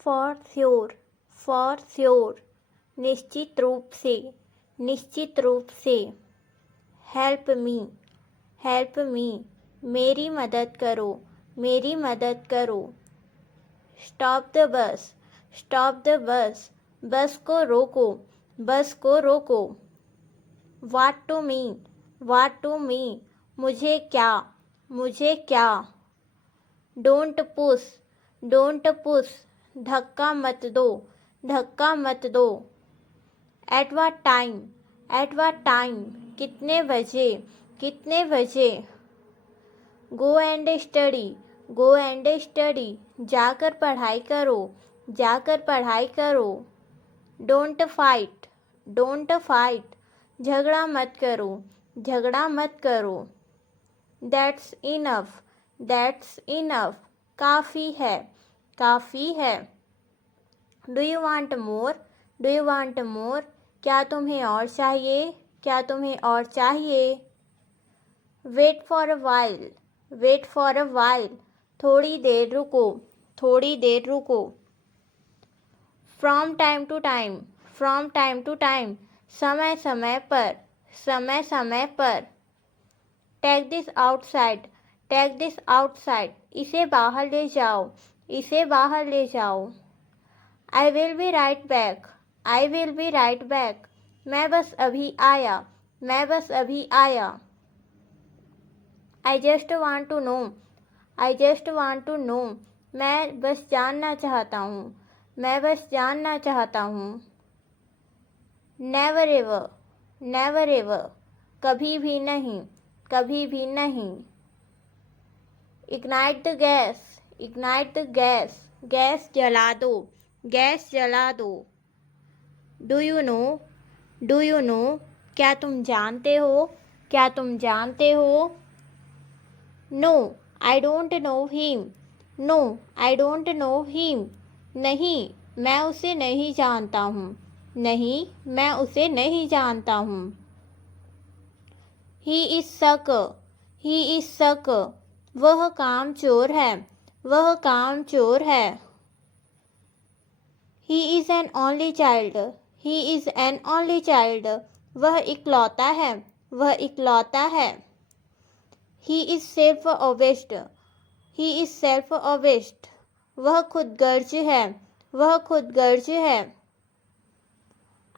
For sure, for sure, निश्चित रूप से, निश्चित रूप से। हेल्प मी, हेल्प मी, मेरी मदद करो, मेरी मदद करो। Stop the bus, stop the bus, bus को रोको, बस को रोको। What to me, what to me, मुझे क्या, मुझे क्या। डोंट पुश, डोंट पुश, धक्का मत दो, धक्का मत दो। At what time, at what time, कितने बजे, कितने बजे। Go and study, go and study, जाकर पढ़ाई करो, जाकर पढ़ाई करो। डोंट फाइट, डोंट फाइट, झगड़ा मत करो, झगड़ा मत करो। दैट्स इनफ, दैट्स इनफ, काफ़ी है, काफ़ी है। Do you want more, do you want more, क्या तुम्हें और चाहिए, क्या तुम्हें और चाहिए। Wait for a while, wait for a while, थोड़ी देर रुको, थोड़ी देर रुको। From time to time, from time to time, समय समय पर, समय समय पर। Take this outside, take this outside, इसे बाहर ले जाओ, इसे बाहर ले जाओ। I will be right back, I will be right back, मैं बस अभी आया, मैं बस अभी आया। I just want to know, I just want to know, मैं बस जानना चाहता हूँ, मैं बस जानना चाहता हूँ। नेवर एवर, नेवर एवर, कभी भी नहीं, कभी भी नहीं। Ignite the gas, ignite the gas, gas जला दो, गैस जला दो। Do you know, do you know, क्या तुम जानते हो, क्या तुम जानते हो। No I don't know him, no I don't know him, नहीं मैं उसे नहीं जानता हूँ, नहीं मैं उसे नहीं जानता हूँ। ही इज सक, ही इज सक, वह काम चोर है, वह काम चोर है। He is an only child, he is an only child, वह इकलौता है, वह इकलौता है। He is self obsessed, he is self obsessed, वह खुदगर्ज है, वह खुदगर्ज है।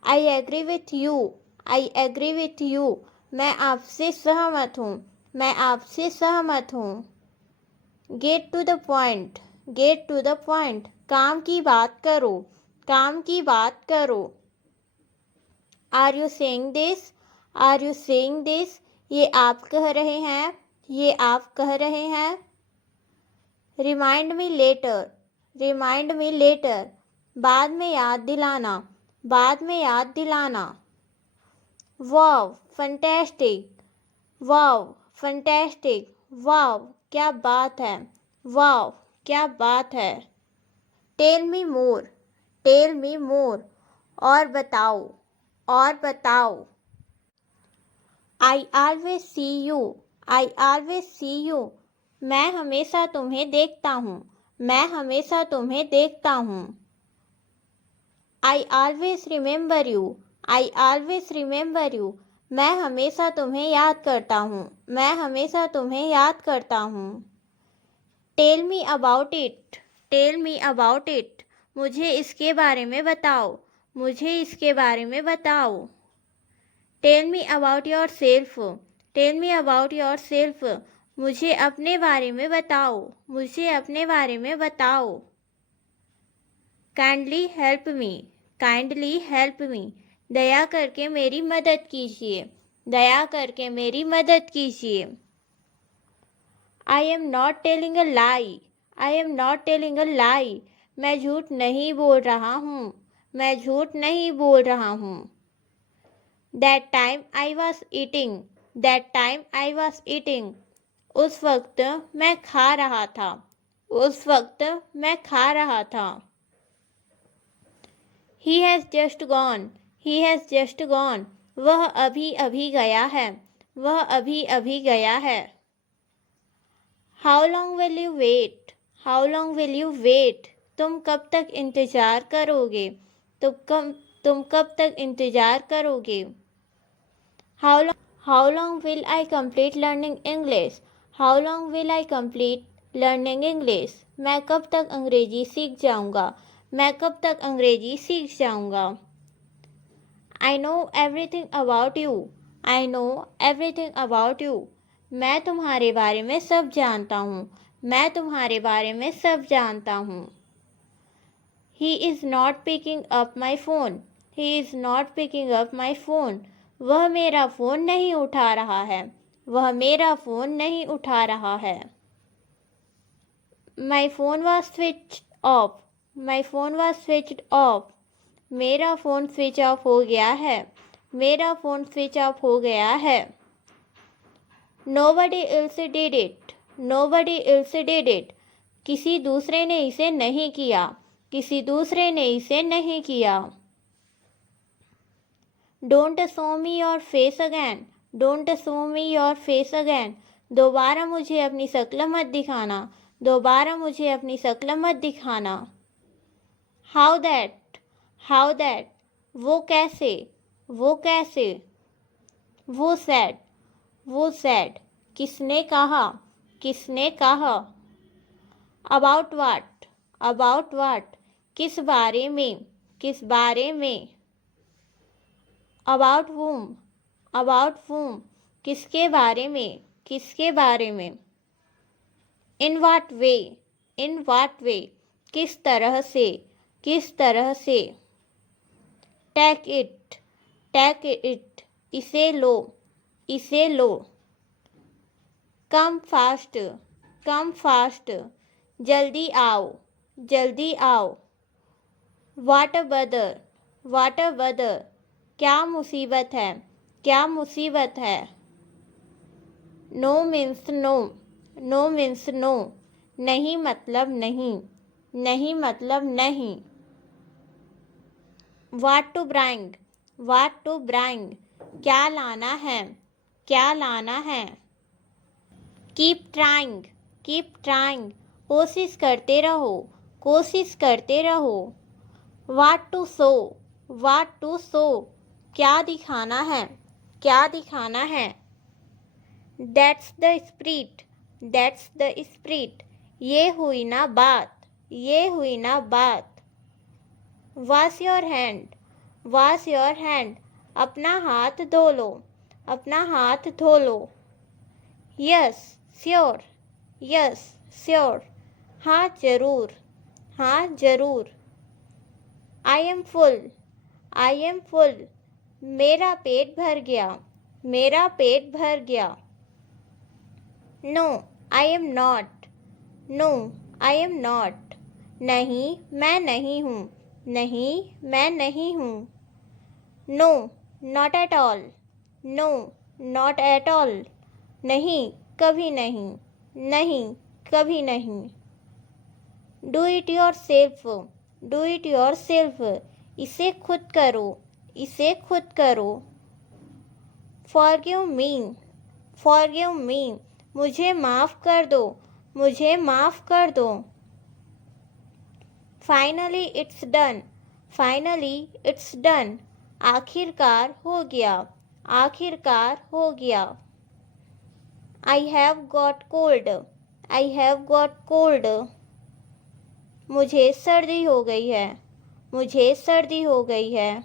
I agree with you, I agree with you, मैं आपसे सहमत हूँ, मैं आपसे सहमत हूँ। Get to the point, get to the point, काम की बात करो, काम की बात करो। Are you saying this, are you saying this, ये आप कह रहे हैं, ये आप कह रहे हैं। Remind me later, remind me later, बाद में याद दिलाना, बाद में याद दिलाना। वाव फंटेस्टिक, वाव फंटेस्टिक, वाव क्या बात है, वाव क्या बात है। टेल मी मोर, टेल मी मोर, और बताओ, और बताओ। I always see you, I always see you, मैं हमेशा तुम्हें देखता हूँ, मैं हमेशा तुम्हें देखता हूँ। I always remember you, I always remember you, मैं हमेशा तुम्हें याद करता हूँ, मैं हमेशा तुम्हें याद करता हूँ। Tell me about it, tell me about it, मुझे इसके बारे में बताओ, मुझे इसके बारे में बताओ। Tell me about yourself, tell me about yourself, मुझे अपने बारे में बताओ, मुझे अपने बारे में बताओ। Kindly help me, kindly help me, दया करके मेरी मदद कीजिए, दया करके मेरी मदद कीजिए। I am not telling a lie, I am not telling a lie, मैं झूठ नहीं बोल रहा हूँ, मैं झूठ नहीं बोल रहा हूँ। That time I was eating, that time I was eating, उस वक्त मैं खा रहा था, उस वक्त मैं खा रहा था। He has just gone, he has just gone, वह अभी अभी गया है, वह अभी अभी गया है। How long will you wait, how long will you wait, तुम कब तक इंतज़ार करोगे? तुम कब तक इंतज़ार करोगे? How long will I complete learning English? How long will I complete learning English? मैं कब तक अंग्रेजी सीख जाऊंगा? मैं कब तक अंग्रेजी सीख जाऊंगा? I know everything about you. I know everything about you. मैं तुम्हारे बारे में सब जानता हूँ. मैं तुम्हारे बारे में सब जानता हूँ. He is not picking up my phone. He is not picking up my phone. वह मेरा फ़ोन नहीं उठा रहा है. वह मेरा फ़ोन नहीं उठा रहा है. My phone was switched off. My phone was switched off. मेरा फ़ोन स्विच ऑफ हो गया है. मेरा फ़ोन स्विच ऑफ हो गया है. Nobody else did it. Nobody else did it. किसी दूसरे ने इसे नहीं किया. किसी दूसरे ने इसे नहीं किया. Don't show me your face again. Don't show me your face again. दोबारा मुझे अपनी शक्ल मत दिखाना. दोबारा मुझे अपनी शक्ल मत दिखाना. How that? How that? वो कैसे? वो कैसे? वो said. वो said. किसने कहा? किसने कहा? About what? About what? किस बारे में? किस बारे में? About whom? About whom? किसके बारे में? किसके बारे में? In what way? In what way? किस तरह से? किस तरह से? Take it. Take it. इसे लो. इसे लो. Come fast. Come fast. जल्दी आओ. जल्दी आओ. What a bother. What a bother. क्या मुसीबत है? क्या मुसीबत है? No means no. No means no. नहीं मतलब नहीं. नहीं मतलब नहीं. What to bring? What to bring? क्या लाना है? क्या लाना है? Keep trying. Keep trying. कोशिश करते रहो. कोशिश करते रहो. What to show? What to show? क्या दिखाना है? क्या दिखाना है? That's the spirit. That's the spirit. ये हुई ना बात. ये हुई ना बात. Wash your hand. Wash your hand. अपना हाथ धो लो. अपना हाथ धो लो. Yes, sure. Yes, sure. हाँ जरूर. हाँ जरूर. I am full. I am full. मेरा पेट भर गया. मेरा पेट भर गया. No, I am not. No, I am not. नहीं, मैं नहीं हूँ. नहीं, मैं नहीं हूँ. No, not at all. No, not at all. नहीं, कभी नहीं. नहीं, कभी नहीं. Do it yourself. Do it yourself. इसे खुद करो. इसे खुद करो. Forgive me. Forgive me. मुझे माफ़ कर दो. मुझे माफ़ कर दो. Finally it's done. Finally it's done. आखिरकार हो गया. आखिरकार हो गया. I have got cold. I have got cold. मुझे सर्दी हो गई है. मुझे सर्दी हो गई है.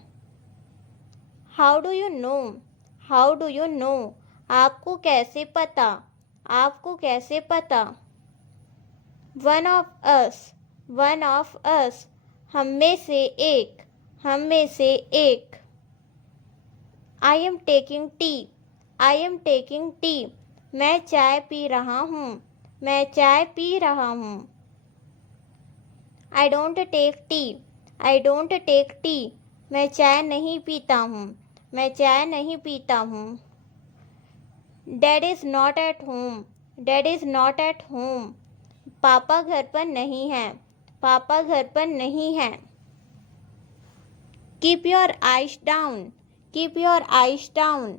How do you know? How do you know? आपको कैसे पता? आपको कैसे पता? One of us. One of us. हम में से एक. हम में से एक. I am taking tea. I am taking tea. मैं चाय पी रहा हूँ. मैं चाय पी रहा हूँ. I don't take tea. I don't take tea. मैं चाय नहीं पीता हूँ. मैं चाय नहीं पीता हूँ. Dad is not at home. Dad is not at home. पापा घर पर नहीं हैं. पापा घर पर नहीं हैं. Keep your eyes down. Keep your eyes down.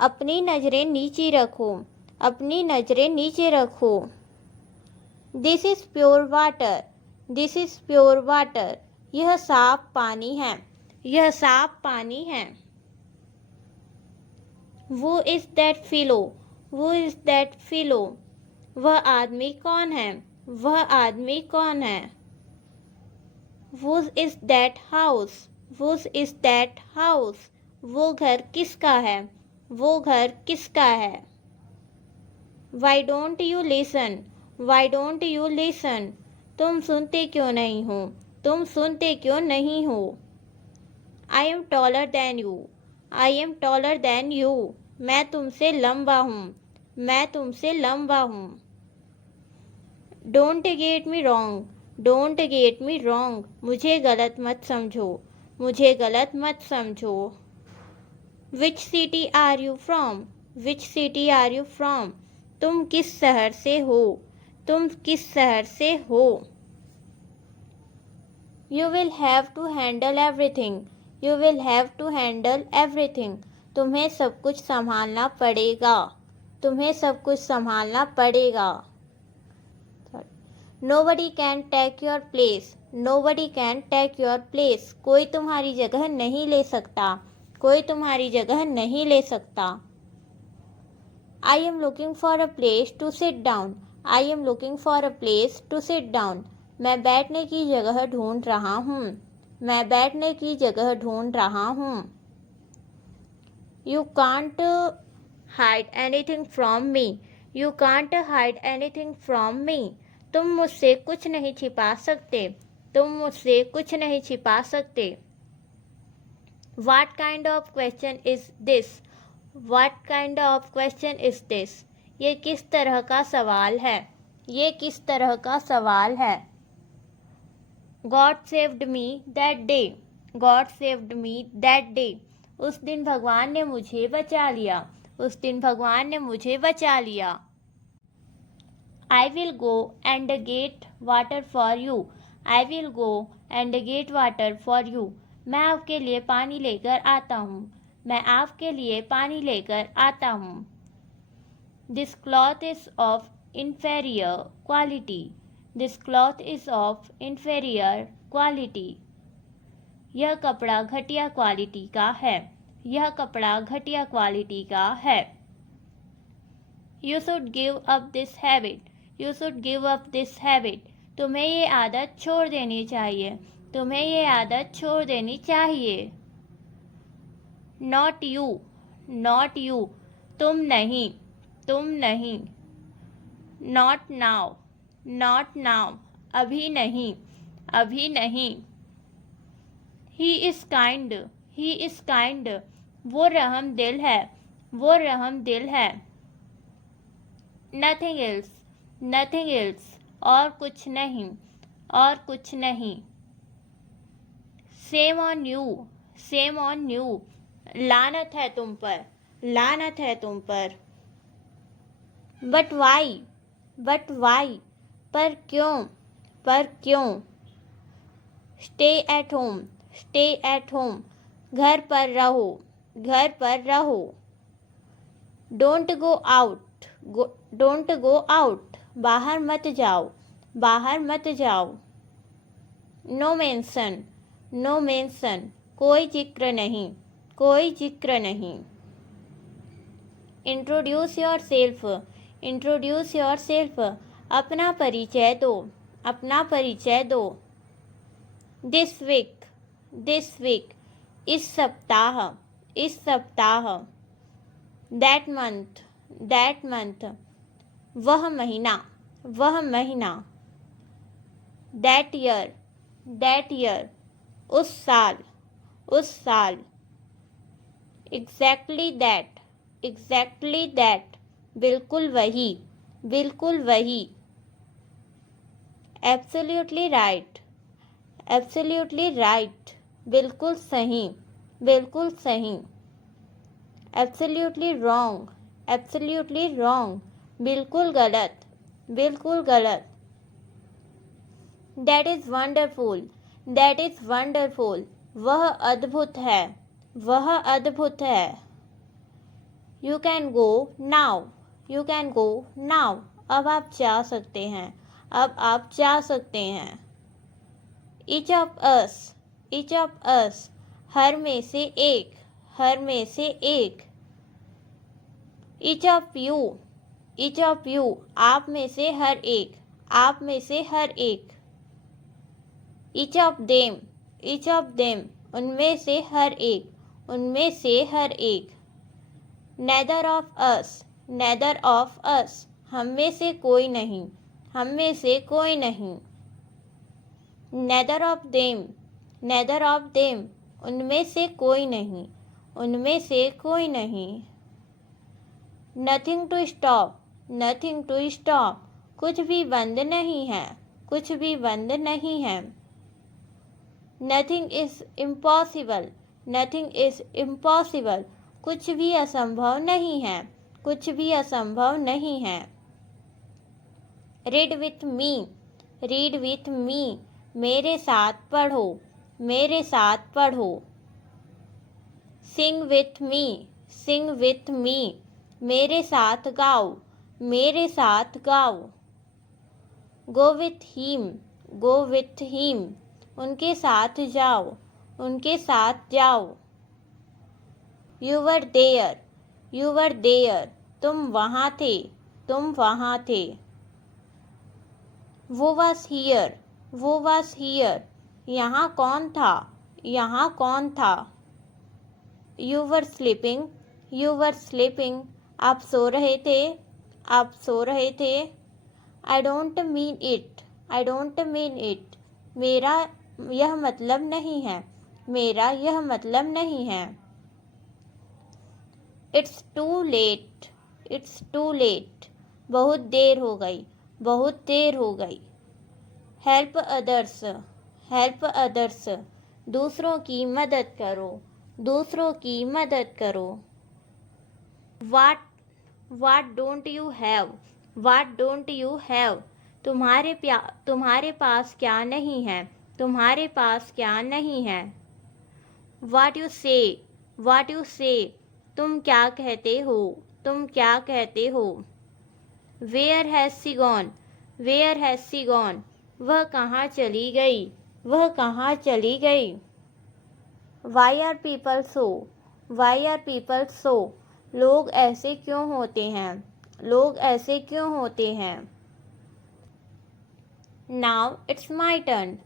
अपनी नज़रें नीचे रखो. अपनी नज़रें नीचे रखो. This is pure water. This is pure water, यह साफ पानी है, यह साफ पानी है। वो इज़ दैट फिलो, वो इज़ दैट फिलो, वह आदमी कौन है, वह आदमी कौन है। वो इज़ दैट हाउस, वो इज़ दैट हाउस, वो घर किसका है, वो घर किसका है। Why don't you listen, why don't you listen, तुम सुनते क्यों नहीं हो, तुम सुनते क्यों नहीं हो। I am taller than you, I am taller than you, मैं तुमसे लंबा हूँ, मैं तुमसे लंबा हूँ। Don't get me wrong, don't get me wrong, मुझे गलत मत समझो, मुझे गलत मत समझो। Which city are you from, which city are you from, तुम किस शहर से हो, तुम किस शहर से हो। You will have to handle everything, you will have to handle everything, तुम्हें सब कुछ संभालना पड़ेगा, तुम्हें सब कुछ संभालना पड़ेगा। Nobody can take your place, nobody can take your place, कोई तुम्हारी जगह नहीं ले सकता, कोई तुम्हारी जगह नहीं ले सकता। I am looking for a place to sit down, I am looking for a place to sit down, मैं बैठने की जगह ढूंढ रहा हूँ, मैं बैठने की जगह ढूंढ रहा हूँ। You can't hide anything from me, you can't hide anything from me, तुम मुझसे कुछ नहीं छिपा सकते, तुम मुझसे कुछ नहीं छिपा सकते। What kind of question is this, What kind of question is this, ये किस तरह का सवाल है, ये किस तरह का सवाल है। God saved me that day, God saved me that day, उस दिन भगवान ने मुझे बचा लिया, उस दिन भगवान ने मुझे बचा लिया। I will go and get water for you, I will go and get water for you, मैं आपके लिए पानी लेकर आता हूँ, मैं आपके लिए पानी लेकर आता हूँ। This cloth is of inferior quality, this cloth is of inferior quality, यह कपड़ा घटिया क्वालिटी का है, यह कपड़ा घटिया क्वालिटी का है। You should give up this habit, you should give up this habit, तुम्हें ये आदत छोड़ देनी चाहिए, तुम्हें ये आदत छोड़ देनी चाहिए। Not you, not you, तुम नहीं, तुम नहीं। Not now, not now, अभी नहीं, अभी नहीं। He is kind, he is kind, वो रहम दिल है, वो रहम दिल है। Nothing else, nothing else, और कुछ नहीं, और कुछ नहीं। Shame on you, shame on you, लानत है तुम पर, लानत है तुम पर। But why, but why, पर क्यों, पर क्यों। Stay at home, stay at home, घर पर रहो, घर पर रहो। Don't go out, don't go out, बाहर मत जाओ, बाहर मत जाओ। No mention, no mention, कोई जिक्र नहीं, कोई जिक्र नहीं। Introduce yourself, introduce yourself, अपना परिचय दो, अपना परिचय दो। This week, this week, इस सप्ताह, इस सप्ताह। That month, that month, वह महीना, वह महीना। That year, that year, उस साल, उस साल। Exactly that, exactly that, बिल्कुल वही, बिल्कुल वही। Absolutely right, absolutely right, बिल्कुल सही, बिल्कुल सही। Absolutely wrong, absolutely wrong, बिल्कुल गलत, बिल्कुल गलत। That is wonderful, that is wonderful, वह अद्भुत है, वह अद्भुत है। You can go now, you can go now, अब आप जा सकते हैं, अब आप जा सकते हैं। Each of us, each of us, हर में से एक, हर में से एक। Each of you, each of you, आप में से हर एक, आप में से हर एक। Each of them, each of them, उनमें से हर एक, उनमें से हर एक। Neither of us, neither of us, हम में से कोई नहीं, हम में से कोई नहीं। Neither of them, neither of them, उनमें से कोई नहीं, उनमें से कोई नहीं। Nothing to stop, nothing to stop, कुछ भी बंद नहीं है, कुछ भी बंद नहीं है। Nothing is impossible, nothing is impossible, कुछ भी असंभव नहीं है, कुछ भी असंभव नहीं है। Read with me, read with me, मेरे साथ पढ़ो, मेरे साथ पढ़ो। सिंग with me, Singh with me, मेरे साथ गाओ, मेरे साथ गाओ। Go with him, go with him, उनके साथ जाओ, उनके साथ जाओ। You were there, you were there, तुम वहाँ थे, तुम वहाँ थे। Who was here, who was here, यहाँ कौन था, यहाँ कौन था। You were sleeping, you were sleeping, आप सो रहे थे, आप सो रहे थे। I don't mean it, I don't mean it, मेरा यह मतलब नहीं है, मेरा यह मतलब नहीं है। It's too late, it's too late, बहुत देर हो गई, बहुत देर हो गई। हेल्प अदर्स, हेल्प अदर्स, दूसरों की मदद करो, दूसरों की मदद करो। What, what don't you have, what don't you have, तुम्हारे पास क्या नहीं है, तुम्हारे पास क्या नहीं है। वाट यू से, वाट यू से, तुम क्या कहते हो, तुम क्या कहते हो। Where has she gone, where has she gone, वह कहाँ चली गई, वह कहाँ चली गई। Why are people so, why are people so, लोग ऐसे क्यों होते हैं, लोग ऐसे क्यों होते हैं। Now it's my turn,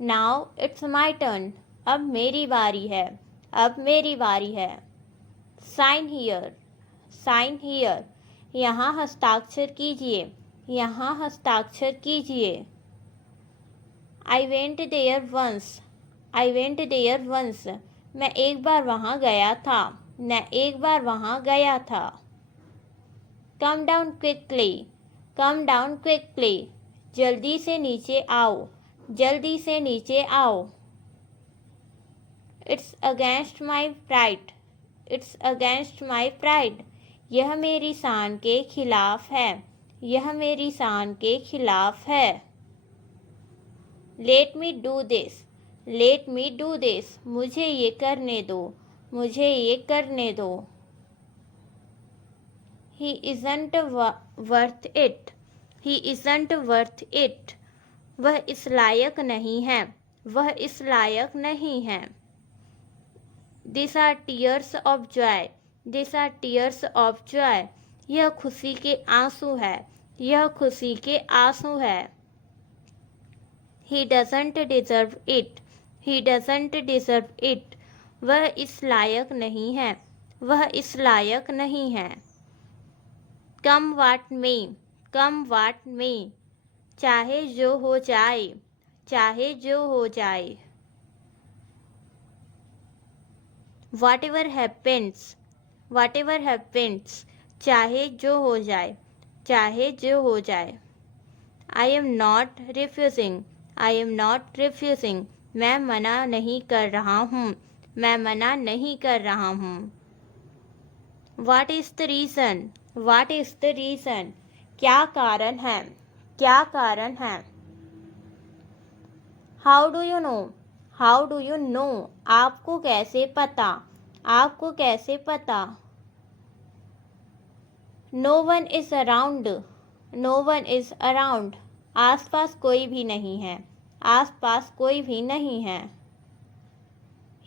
now it's my turn, अब मेरी बारी है, अब मेरी बारी है। साइन हियर, साइन हियर, यहाँ हस्ताक्षर कीजिए, यहाँ हस्ताक्षर कीजिए। I went there once, I went there once, मैं एक बार वहाँ गया था, मैं एक बार वहाँ गया था। Come down quickly, come down quickly, जल्दी से नीचे आओ, जल्दी से नीचे आओ। It's against my pride, it's against my pride, यह मेरी शान के खिलाफ है, यह मेरी शान के खिलाफ है। Let me do this, let me do this, मुझे ये करने दो, मुझे ये करने दो। He isn't worth it, he isn't worth it, वह इस लायक नहीं है, वह इस लायक नहीं है। This are tears of joy, this are tears of joy, यह खुशी के आंसू है, यह खुशी के आंसू है। He doesn't deserve it, he doesn't deserve it, वह इस लायक नहीं है, वह इस लायक नहीं है। कम वाट में, कम वाट में, चाहे जो हो जाए, चाहे जो हो जाए। Whatever happens, whatever happens, चाहे जो हो जाए, चाहे जो हो जाए। I am not refusing, I am not refusing, मैं मना नहीं कर रहा हूँ, मैं मना नहीं कर रहा हूँ। What is the reason, what is the reason, क्या कारण है, क्या कारण है। How do you know, how do you know, आपको कैसे पता, आपको कैसे पता। No one is around, no one is around, आसपास कोई भी नहीं है, आस पास कोई भी नहीं है।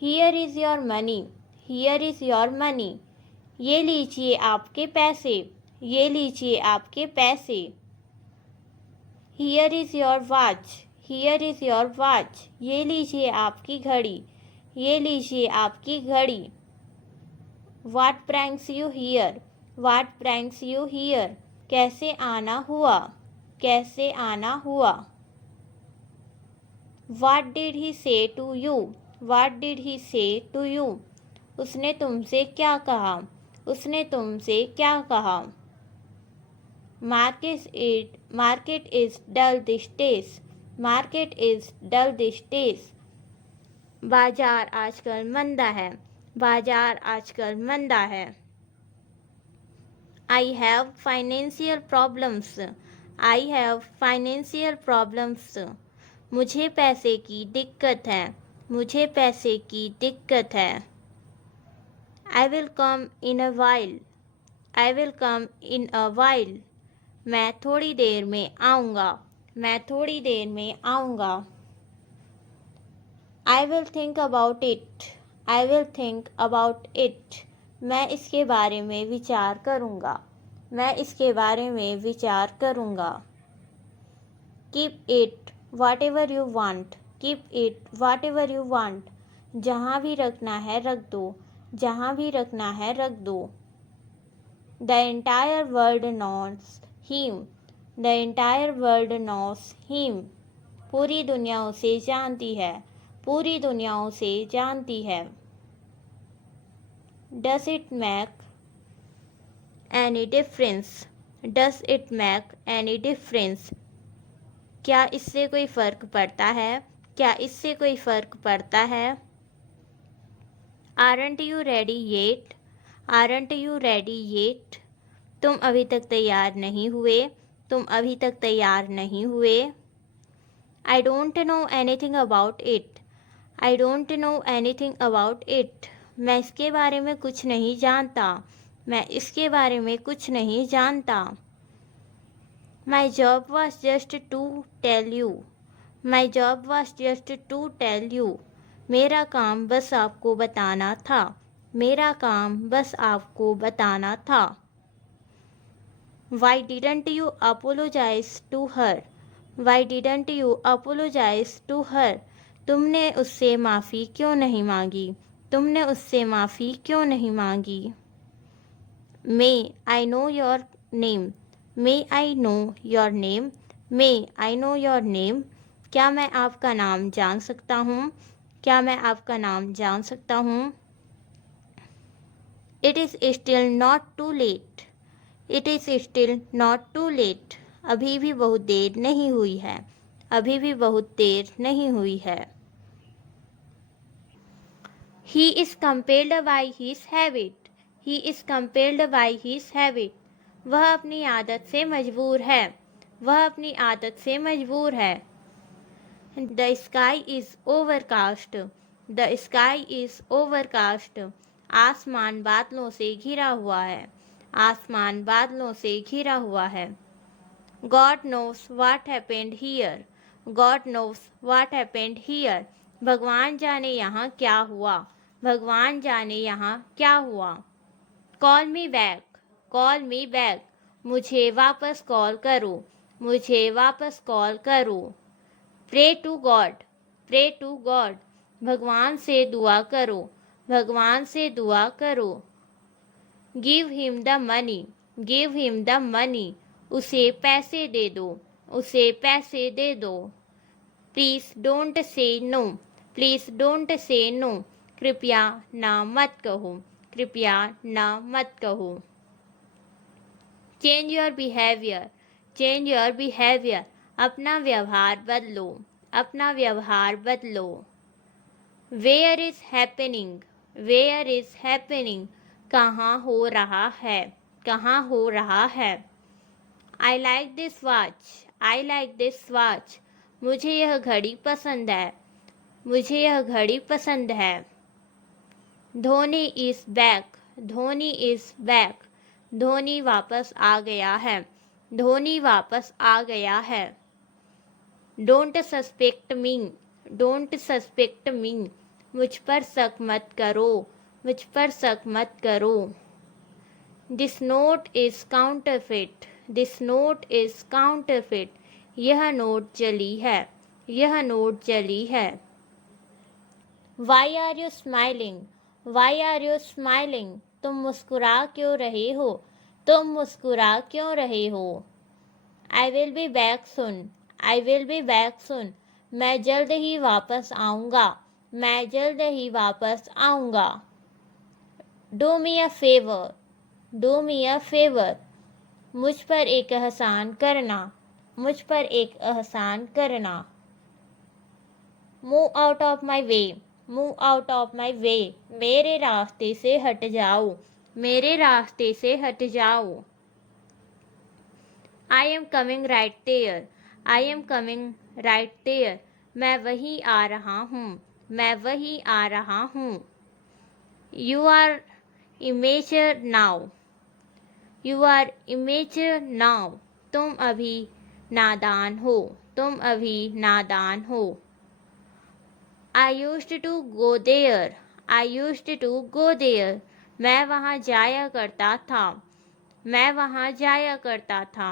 Here is your money. Here is your money. ये लीजिए आपके पैसे, ये लीजिए आपके पैसे। Here is your watch. Here is your watch. ये लीजिए आपकी घड़ी, ये लीजिए आपकी घड़ी। What brings you here? What brings you here? कैसे आना हुआ, कैसे आना हुआ। What did he say to you? What did he say to you? उसने तुमसे क्या कहा, उसने तुमसे क्या कहा। Market is dull these days. Market is dull these days. बाजार आजकल मंदा है, बाजार आजकल मंदा है। I have financial problems. I have financial problems. मुझे पैसे की दिक्कत है, मुझे पैसे की दिक्कत है। I will come in a while. I will come in a while. मैं थोड़ी देर में आऊँगा, मैं थोड़ी देर में आऊँगा। I will think about it. I will think about it. मैं इसके बारे में विचार करूँगा, मैं इसके बारे में विचार करूँगा। Keep it whatever you want. Keep it whatever you want. जहाँ भी रखना है रख दो, जहाँ भी रखना है रख दो। The entire world knows him. The entire world knows him. पूरी दुनिया उसे जानती है, पूरी दुनिया उसे जानती है। Does it make any difference? Does it make any difference? क्या इससे कोई फ़र्क पड़ता है, क्या इससे कोई फ़र्क पड़ता है। Aren't you ready yet? Aren't you ready yet? तुम अभी तक तैयार नहीं हुए, तुम अभी तक तैयार नहीं हुए। I don't know anything about it. I don't know anything about it. मैं इसके बारे में कुछ नहीं जानता, मैं इसके बारे में कुछ नहीं जानता। My job was just to tell you. My job was just to tell you. मेरा काम बस आपको बताना था, मेरा काम बस आपको बताना था। Why didn't you apologize to her? Why didn't you apologize to her? तुमने उससे माफ़ी क्यों नहीं मांगी, तुमने उससे माफ़ी क्यों नहीं मांगी। May I know your name? May I know your name? May I know your name? क्या मैं आपका नाम जान सकता हूँ, क्या मैं आपका नाम जान सकता हूँ। It is still not too late. It is still not too late. अभी भी बहुत देर नहीं हुई है, अभी भी बहुत देर नहीं हुई है। He is compelled by his habit. He is compelled by his habit. वह अपनी आदत से मजबूर है, वह अपनी आदत से मजबूर है। The sky is overcast. The sky is overcast. आसमान बादलों से घिरा हुआ है, आसमान बादलों से घिरा हुआ है। God knows what happened here. God knows what happened here. भगवान जाने यहाँ क्या हुआ, भगवान जाने यहाँ क्या हुआ। Call me back. Call me back. मुझे वापस कॉल करो, मुझे वापस कॉल करो। Pray to God. Pray to God. भगवान से दुआ करो, भगवान से दुआ करो। Give him the money. Give him the money. उसे पैसे दे दो, उसे पैसे दे दो। Please don't say no. Please don't say no. कृपया ना मत कहो, कृपया ना मत कहो। Change your behavior. Change your behavior. अपना व्यवहार बदलो, अपना व्यवहार बदलो। Where is happening? Where is happening? कहाँ हो रहा है, कहाँ हो रहा है। I like this watch. I like this watch. मुझे यह घड़ी पसंद है, मुझे यह घड़ी पसंद है। Dhoni is back. Dhoni is back. Dhoni वापस आ गया है, धोनी वापस आ गया है। Don't suspect me, don't suspect me, मुझ पर शक मत करो, मुझ पर शक मत करो। This note is counterfeit, this note is counterfeit, यह नोट जली है, यह नोट जली है। Why are you smiling, why are you smiling, तुम मुस्कुरा क्यों रहे हो, तुम मुस्कुरा क्यों रहे हो। I will be back soon, I will be back soon, मैं जल्द ही वापस आऊँगा, मैं जल्द ही वापस आऊँगा। Do me a favour, do me a favour, मुझ पर एक एहसान करना, मुझ पर एक एहसान करना। Move out of my way, move out of my way, मेरे रास्ते से हट जाओ, मेरे रास्ते से हट जाओ। I am coming right there, I am coming right there, मैं वही आ रहा हूँ, मैं वही आ रहा हूँ। You are immature now, you are immature now, तुम अभी नादान हो, तुम अभी नादान हो। I used to go there, I used to go there, मैं वहाँ जाया करता था, मैं वहाँ जाया करता था।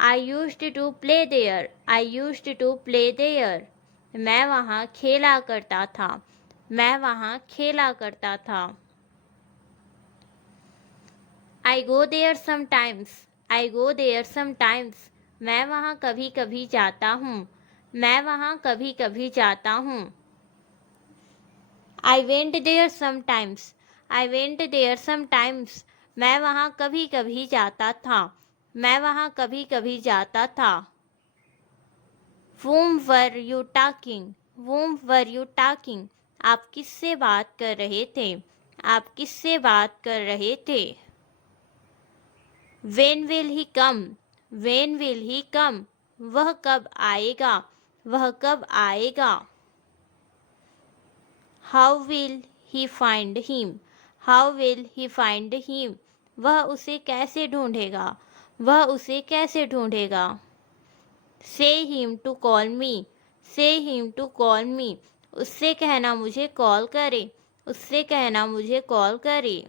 I used to play there, I used to play there, मैं वहाँ खेला करता था, मैं वहाँ खेला करता था। I go there sometimes, I go there sometimes, मैं वहाँ कभी कभी जाता हूँ, मैं वहाँ कभी कभी जाता हूँ। I went there sometimes, I went there sometimes, मैं वहाँ कभी कभी जाता था, मैं वहाँ कभी कभी जाता था। Whom were you talking, whom were you talking, आप किससे बात कर रहे थे, आप किससे बात कर रहे थे। When will he come, when will he come, वह कब आएगा, वह कब आएगा। How will he find him, how will he find him, वह उसे कैसे ढूंढेगा, वह उसे कैसे ढूंढेगा। Say him to call me, say him to call me, उससे कहना मुझे कॉल करे, उससे कहना मुझे कॉल करे।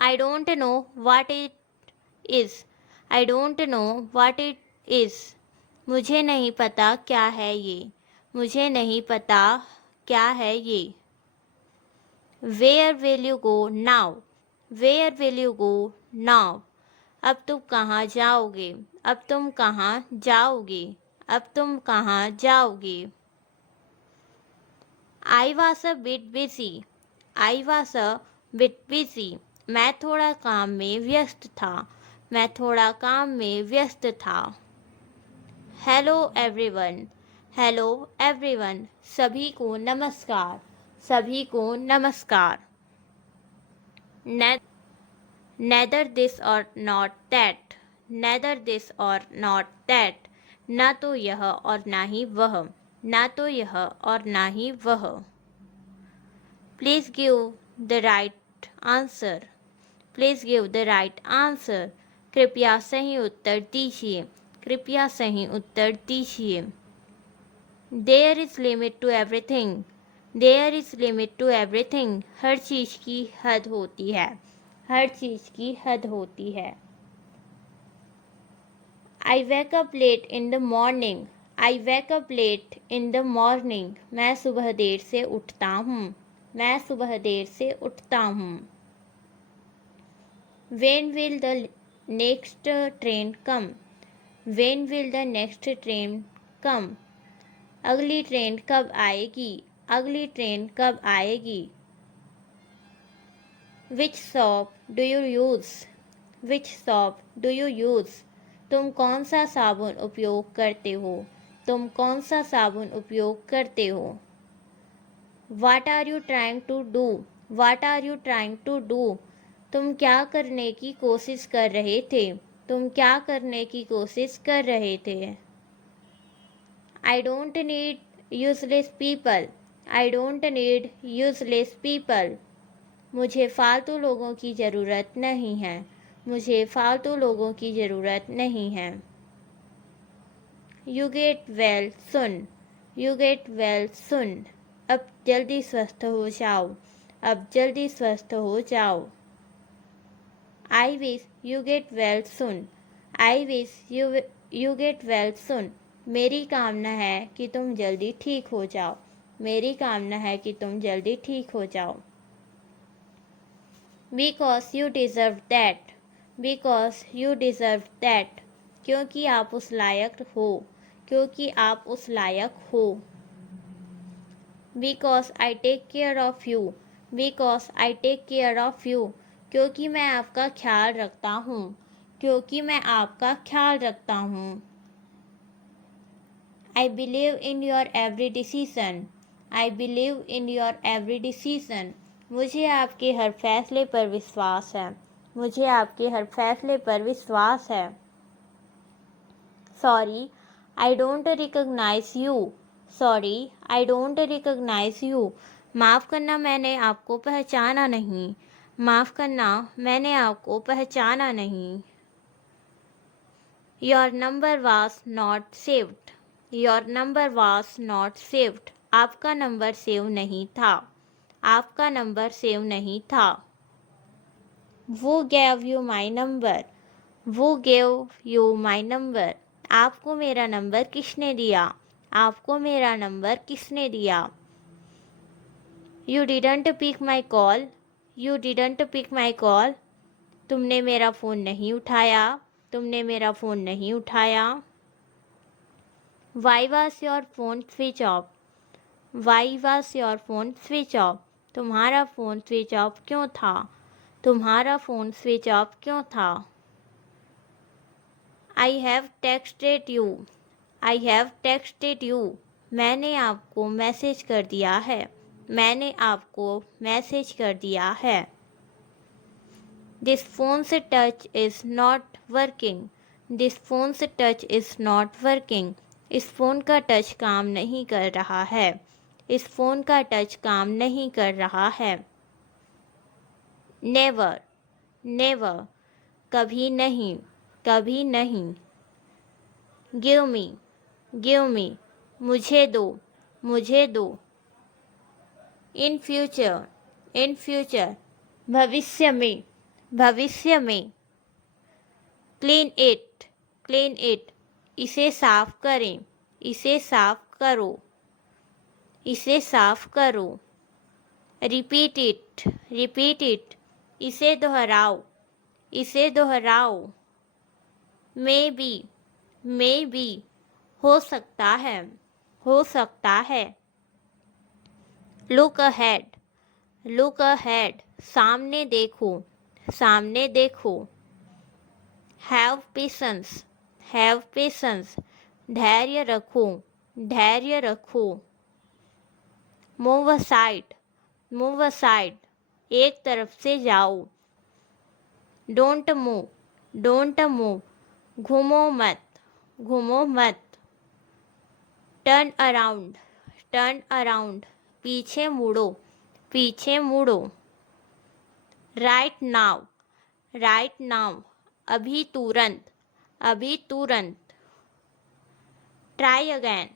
I don't know what it is, I don't know what it is, मुझे नहीं पता क्या है ये, मुझे नहीं पता क्या है ये। Where will you go now, where will you go now, अब तुम कहाँ जाओगे, अब तुम कहाँ जाओगे, अब तुम कहाँ जाओगे। I was a bit busy, I was a bit busy, मैं थोड़ा काम में व्यस्त था, मैं थोड़ा काम में व्यस्त था। हेलो एवरीवन, हेलो एवरीवन, सभी को नमस्कार, सभी को नमस्कार। नेदर दिस और नॉट दैट, नेदर दिस और नॉट दैट, ना तो यह और ना ही वह, ना तो यह और ना ही वह। Please give the right answer, please give the right answer, कृपया सही उत्तर दीजिए, कृपया सही उत्तर दीजिए। There is limit to everything, there is limit to everything, हर चीज़ की हद होती है, हर चीज़ की हद होती है। I wake up late in the morning, I wake up late in the morning, मैं सुबह देर से उठता हूँ, मैं सुबह देर से उठता हूँ। When will the next train come, when will the next train come, अगली ट्रेन कब आएगी, अगली ट्रेन कब आएगी। Which soap do you use, which soap do you use, तुम कौन सा साबुन उपयोग करते हो, तुम कौन सा साबुन उपयोग करते हो। What are you trying to do, what are you trying to do, तुम क्या करने की कोशिश कर रहे थे, तुम क्या करने की कोशिश कर रहे थे। I don't need useless people, I don't need useless people, मुझे फालतू लोगों की ज़रूरत नहीं है, मुझे फालतू लोगों की ज़रूरत नहीं है। You get well soon, you get well soon. अब जल्दी स्वस्थ हो जाओ, अब जल्दी स्वस्थ हो जाओ। I wish you get well soon, I wish you get well soon. मेरी कामना है कि तुम जल्दी ठीक हो जाओ, मेरी कामना है कि तुम जल्दी ठीक हो जाओ। Because you deserve that, because you deserve that. क्योंकि आप उस लायक हो, क्योंकि आप उस लायक हो। Because I take care of you, because I take care of you. क्योंकि मैं आपका ख्याल रखता हूँ, क्योंकि मैं आपका ख्याल रखता हूँ। I believe in your every decision, I believe in your every decision. मुझे आपके हर फैसले पर विश्वास है, मुझे आपके हर फैसले पर विश्वास है। Sorry I don't recognise you, sorry I don't recognise you. माफ़ करना मैंने आपको पहचाना नहीं, माफ़ करना मैंने आपको पहचाना नहीं। Your number was not saved, your number was not saved. आपका नंबर सेव नहीं था, आपका नंबर सेव नहीं था। वो गैव यू माई नंबर, वो गेव यू माई नंबर। आपको मेरा नंबर किसने दिया, आपको मेरा नंबर किसने दिया। You didn't pick my call, you didn't pick my call. तुमने मेरा फ़ोन नहीं उठाया, तुमने मेरा फ़ोन नहीं उठाया। Why was your phone switch off, why was your phone switch off. तुम्हारा फ़ोन स्विच ऑफ क्यों था, तुम्हारा फ़ोन स्विच ऑफ क्यों था। I have texted you, I have texted you. मैंने आपको मैसेज कर दिया है, मैंने आपको मैसेज कर दिया है। दिस फोन से touch is not working, this phone से टच इज़ नॉट वर्किंग। इस फ़ोन का टच काम नहीं कर रहा है, इस फ़ोन का टच काम नहीं कर रहा है। नेवर, नेवर, कभी नहीं, कभी नहीं। गिव मी, गिव मी, मुझे दो, मुझे दो। इन फ्यूचर, इन फ्यूचर, भविष्य में, भविष्य में। क्लीन इट, क्लीन इट, इसे साफ करें, इसे साफ करो, इसे साफ करो। रिपीट इट, रिपीट इट, इसे दोहराओ, इसे दोहराओ। मे बी, हो सकता है, हो सकता है। लुक अहेड, लुक अहेड, सामने देखो, सामने देखो। हैव पेशेंस, हैव पेशेंस, धैर्य रखो, धैर्य रखो। मूव असाइड, मूव असाइड, एक तरफ से जाओ। डोंट मूव, डोंट मूव, घूमो मत, घूमो मत। टर्न अराउंड, टर्न अराउंड, पीछे मुड़ो, पीछे मुड़ो। राइट नाउ, राइट नाउ, अभी तुरंत, अभी तुरंत। ट्राई अगैन,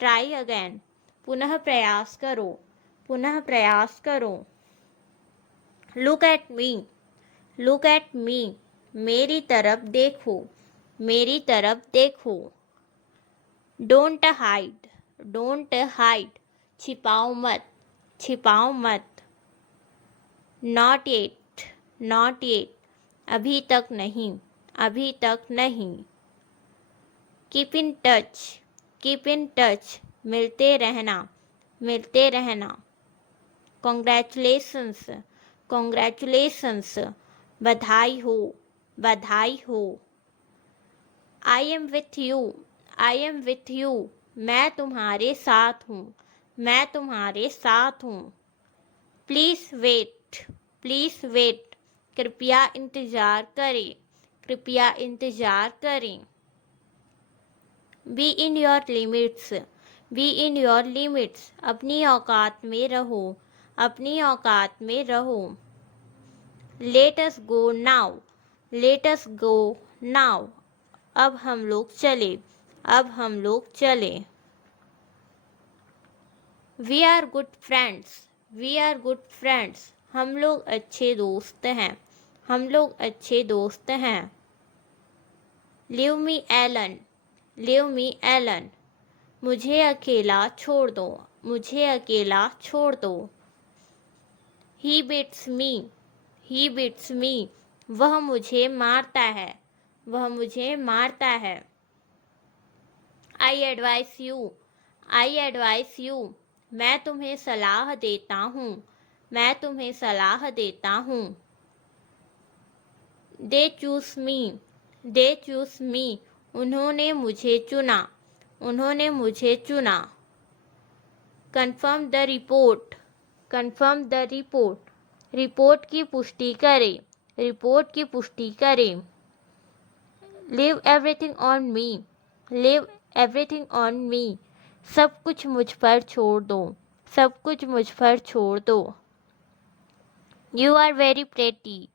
ट्राई अगैन, पुनः प्रयास करो, पुनः प्रयास करो। Look at me, look at me, मेरी तरफ देखो, मेरी तरफ देखो। डोंट हाइड, डोंट हाइड, छिपाओ मत, छिपाओ मत। नॉट येट, नॉट येट, अभी तक नहीं, अभी तक नहीं। Keep in touch, keep in touch, मिलते रहना, मिलते रहना। कॉन्ग्रेचुलेशंस, कॉन्ग्रेचुलेशंस, बधाई हो, बधाई हो। I am with you, I am with you, मैं तुम्हारे साथ हूँ, मैं तुम्हारे साथ हूँ। प्लीज़ वेट, प्लीज़ वेट, कृपया इंतज़ार करें, कृपया इंतज़ार करें। Be in your limits, be in your limits, अपनी औकात में रहो, अपनी औकात में रहो। Let us go now, let us go now, अब हम लोग चले, अब हम लोग चले। We are good friends, we are good friends, हम लोग अच्छे दोस्त हैं, हम लोग अच्छे दोस्त हैं। Leave me alone, leave me alone, मुझे अकेला छोड़ दो, मुझे अकेला छोड़ दो। ही बिट्स मी, ही बिट्स मी, वह मुझे मारता है, वह मुझे मारता है। I advice you, I advice you, मैं तुम्हें सलाह देता हूँ, मैं तुम्हें सलाह देता हूँ। They choose me, they choose मी, उन्होंने मुझे चुना, उन्होंने मुझे चुना। Confirm the report, confirm the report, report की पुष्टि करें, रिपोर्ट की पुष्टि करें। Leave everything on me, leave everything on me, सब कुछ मुझ पर छोड़ दो, सब कुछ मुझ पर छोड़ दो। You are very pretty,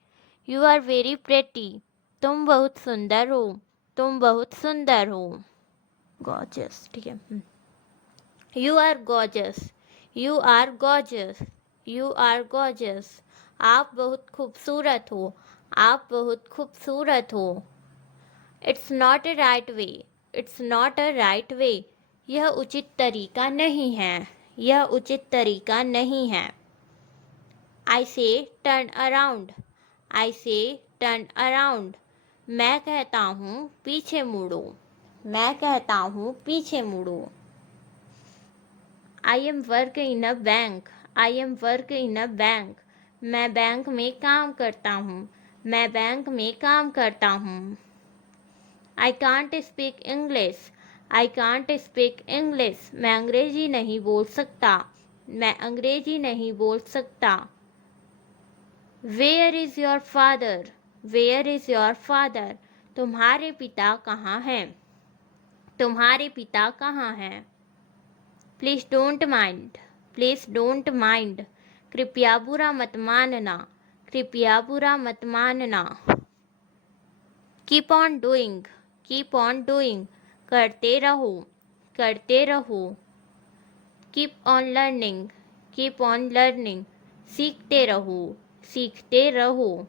you are very pretty, तुम बहुत सुंदर हो, तुम बहुत सुंदर हो। गॉर्जियस, ठीक है। You are gorgeous, you are gorgeous, you are gorgeous, आप बहुत खूबसूरत हो, आप बहुत खूबसूरत हो। It's not a right way, it's not a right way, यह उचित तरीका नहीं है, यह उचित तरीका नहीं है। आई से टर्न अराउंड, आई से टर्न अराउंड, मैं कहता हूँ पीछे मुड़ो, मैं कहता हूँ पीछे मुड़ो। I am work in a bank, I am work in a bank, मैं बैंक में काम करता हूँ, मैं बैंक में काम करता हूँ। I can't speak English, I can't speak English, मैं अंग्रेजी नहीं बोल सकता, मैं अंग्रेजी नहीं बोल सकता। Where is your father, where is your father, तुम्हारे पिता कहाँ हैं, तुम्हारे पिता कहाँ हैं। Please don't mind, please don't mind, कृपया बुरा मत मानना, कृपया बुरा मत मानना। Keep on doing, keep on doing, करते रहो, करते रहो। Keep on learning, keep on learning, सीखते रहो, सीखते रहो।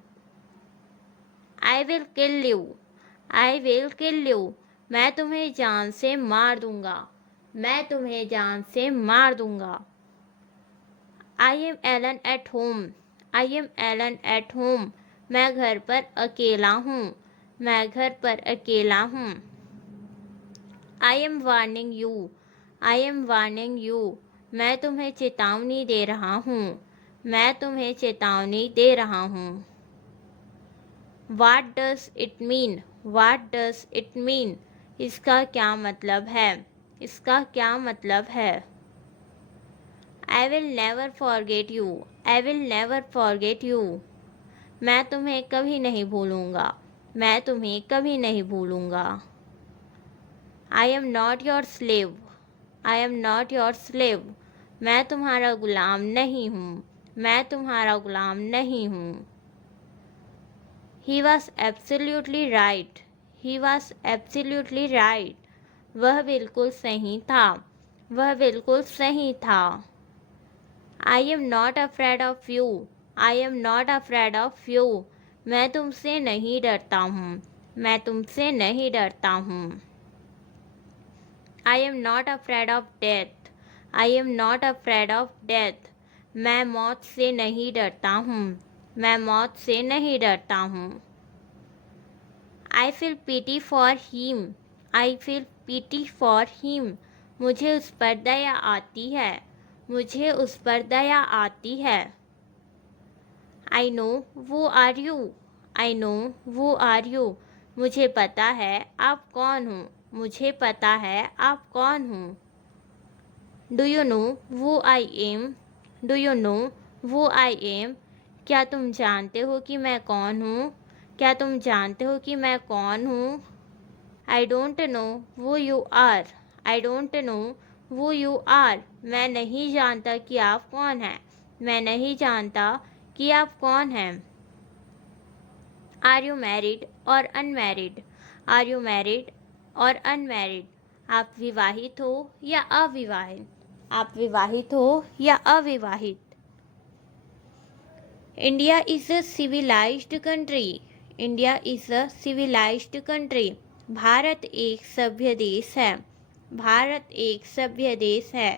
I will kill you, I will kill you, मैं तुम्हें जान से मार दूंगा, मैं तुम्हें जान से मार दूंगा। I am alone at home, I am alone at home, मैं घर पर अकेला हूँ, मैं घर पर अकेला हूँ। I am warning you, I am warning you, मैं तुम्हें चेतावनी दे रहा हूँ, मैं तुम्हें चेतावनी दे रहा हूँ। What does it mean, what does it mean, इसका क्या मतलब है, इसका क्या मतलब है। I will never forget you, I will never forget you, मैं तुम्हें कभी नहीं भूलूंगा, मैं तुम्हें कभी नहीं भूलूंगा। आई am not your slave, I am not your slave, मैं तुम्हारा गुलाम नहीं हूँ, मैं तुम्हारा गुलाम नहीं हूँ। He was absolutely right, he was absolutely right, वह बिल्कुल सही था, वह बिल्कुल सही था। आई am not afraid of you, I am not afraid of you, मैं तुमसे नहीं डरता हूँ, मैं तुमसे नहीं डरता हूँ। I am not afraid of death, I am not afraid of death, मैं मौत से नहीं डरता हूँ, मैं मौत से नहीं डरता हूँ। I feel PT for him, I feel PT for him, मुझे उस पर दया आती है, मुझे उस पर दया आती है। आई नो वो आर यू, आई नो वो आर यू, मुझे पता है आप कौन हो, मुझे पता है आप कौन हो। डू यू नो वो I am, do you no वो आई एम, क्या तुम जानते हो कि मैं कौन हूँ, क्या तुम जानते हो कि मैं कौन हूँ। I don't know who you are, I don't know who you are, मैं नहीं जानता कि आप कौन हैं, मैं नहीं जानता कि आप कौन हैं। आर यू मैरिड और अनमैरिड, आर यू मैरिड और अनमैरिड, आप विवाहित हो या अविवाहित? आप विवाहित हो या अविवाहित? India is a civilised country. India is a civilised country. भारत एक सभ्य देश है। भारत एक सभ्य देश है।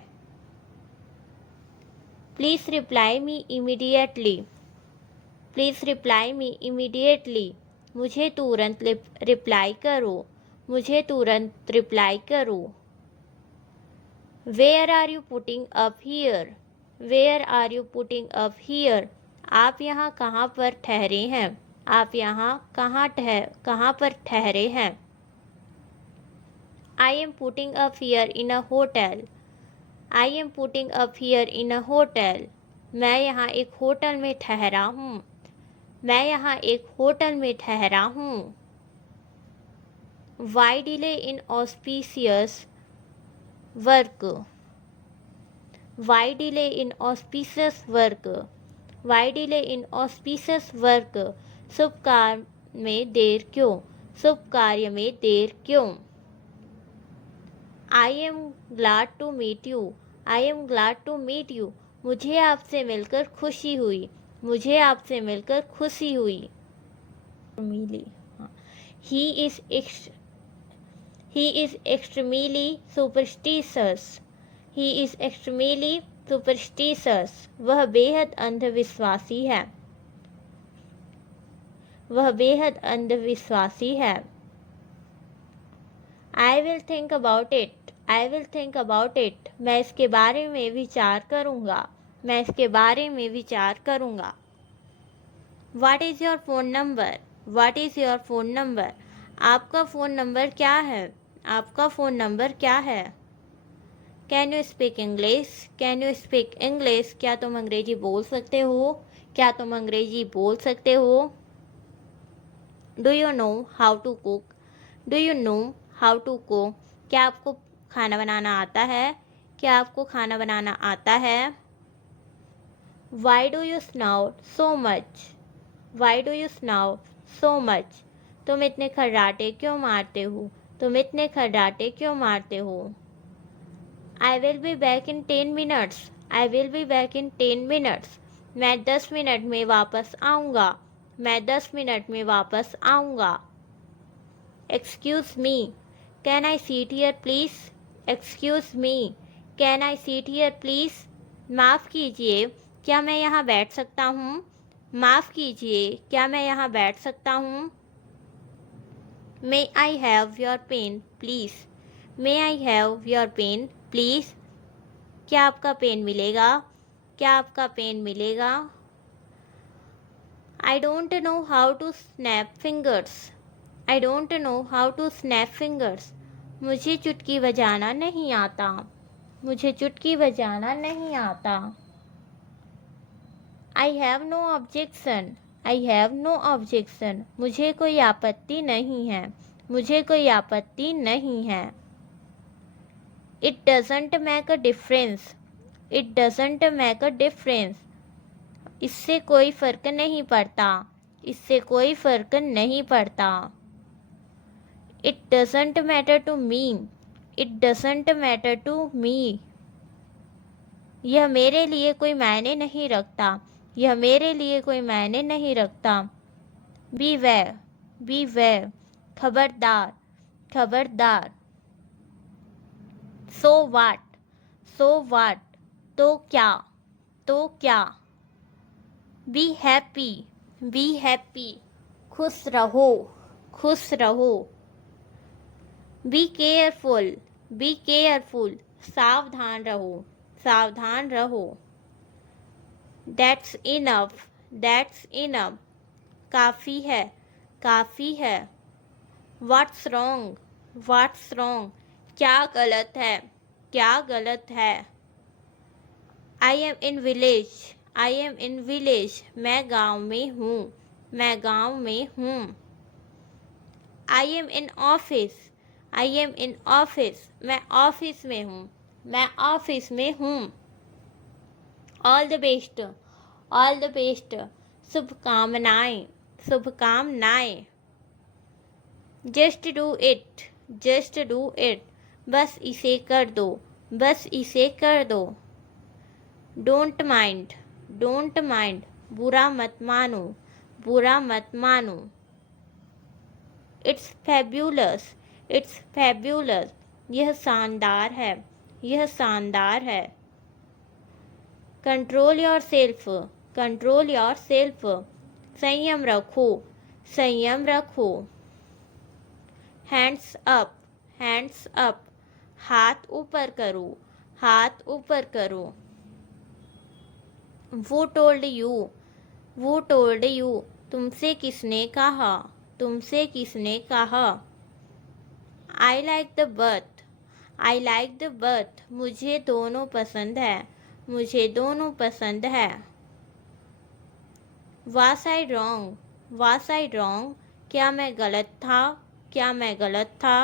Please reply me immediately. Please reply me immediately. मुझे तुरंत रिप्लाई करो। मुझे तुरंत रिप्लाई करो। Where are you putting up here? Where are you putting up here? आप यहाँ कहाँ पर ठहरे हैं? आप यहाँ कहाँ पर ठहरे हैं? I am putting up here in a hotel. I am putting up here in a hotel. मैं यहाँ एक होटल में ठहरा हूँ। मैं यहाँ एक होटल में ठहरा हूँ। Why delay in auspicious work? Why delay in auspicious work? Why delay in auspicious work? शुभ कार्य में देर क्यों? शुभ कार्य में देर क्यों? I am glad to meet you. I am glad to meet you. मुझे आपसे मिलकर खुशी हुई। मुझे आपसे मिलकर खुशी हुई। मिली। He is extremely superstitious. He is extremely superstitious. वह बेहद अंधविश्वासी है। वह बेहद अंधविश्वासी है। I will think about it. I will think about it. मैं इसके बारे में विचार करूँगा। मैं इसके बारे में विचार करूँगा। What is your phone number? What is your phone number? आपका फ़ोन नंबर क्या है? आपका फ़ोन नंबर क्या है? Can you speak English? Can you speak English? क्या तुम अंग्रेजी बोल सकते हो? क्या तुम अंग्रेजी बोल सकते हो? Do you know how to cook? Do you know how to cook? क्या आपको खाना बनाना आता है? क्या आपको खाना बनाना आता है? Why do you snout so much? Why do you snout so much? तुम इतने खर्राटे क्यों मारते हो? तुम इतने खर्राटे क्यों मारते हो? I will be back in 10 minutes. I will be back in 10 minutes. मैं 10 मिनट में वापस आऊँगा। मैं 10 मिनट में वापस आऊँगा। Excuse me. Can I sit here please? Excuse me. Can I sit here please? माफ़ कीजिए, क्या मैं यहाँ बैठ सकता हूँ? माफ़ कीजिए, क्या मैं यहाँ बैठ सकता हूँ? May I have your pen please? May I have your pen please? क्या आपका पेन मिलेगा? क्या आपका पेन मिलेगा? I don't know how to snap fingers. I don't know how to snap fingers. मुझे चुटकी बजाना नहीं आता। मुझे चुटकी बजाना नहीं आता। I have no objection. I have no objection. मुझे कोई आपत्ति नहीं है। मुझे कोई आपत्ति नहीं है। It doesn't make a difference. It doesn't make a difference. इससे कोई फ़र्क नहीं पड़ता। इससे कोई फ़र्क नहीं पड़ता। It doesn't matter to me. It doesn't matter to me. यह मेरे लिए कोई मायने नहीं रखता। यह मेरे लिए कोई मायने नहीं रखता। Beware. Beware. खबरदार। खबरदार। So what? So what? तो क्या? तो क्या? Be happy. Be happy. खुश रहो। खुश रहो। Be careful. Be careful. सावधान रहो। सावधान रहो। That's enough. That's enough. काफ़ी है। काफ़ी है। What's wrong? What's wrong? क्या गलत है? क्या गलत है? I am in village. I am in village. मैं गांव में हूँ। मैं गांव में हूँ। I am in office. I am in office. मैं ऑफिस में हूँ। मैं ऑफिस में हूँ। All the best. All the best. शुभकामनाएं। शुभकामनाएं। Just do it. Just do it. बस इसे कर दो, बस इसे कर दो। डोंट माइंड, डोंट माइंड, बुरा मत मानो, बुरा मत मानो। इट्स फैब्यूलस, इट्स फैब्यूलस, यह शानदार है, यह शानदार है। Control your self, control your self, संयम रखो, संयम रखो। हैंड्स अप, हैंड्स अप, हाथ ऊपर करो, हाथ ऊपर करो। वो टोल्ड यू, वो टोल्ड यू, तुमसे किसने कहा, तुमसे किसने कहा। I like the birth, I like the birth, मुझे दोनों पसंद है, मुझे दोनों पसंद है। वास आई रॉन्ग, वास आई रॉन्ग, क्या मैं गलत था, क्या मैं गलत था।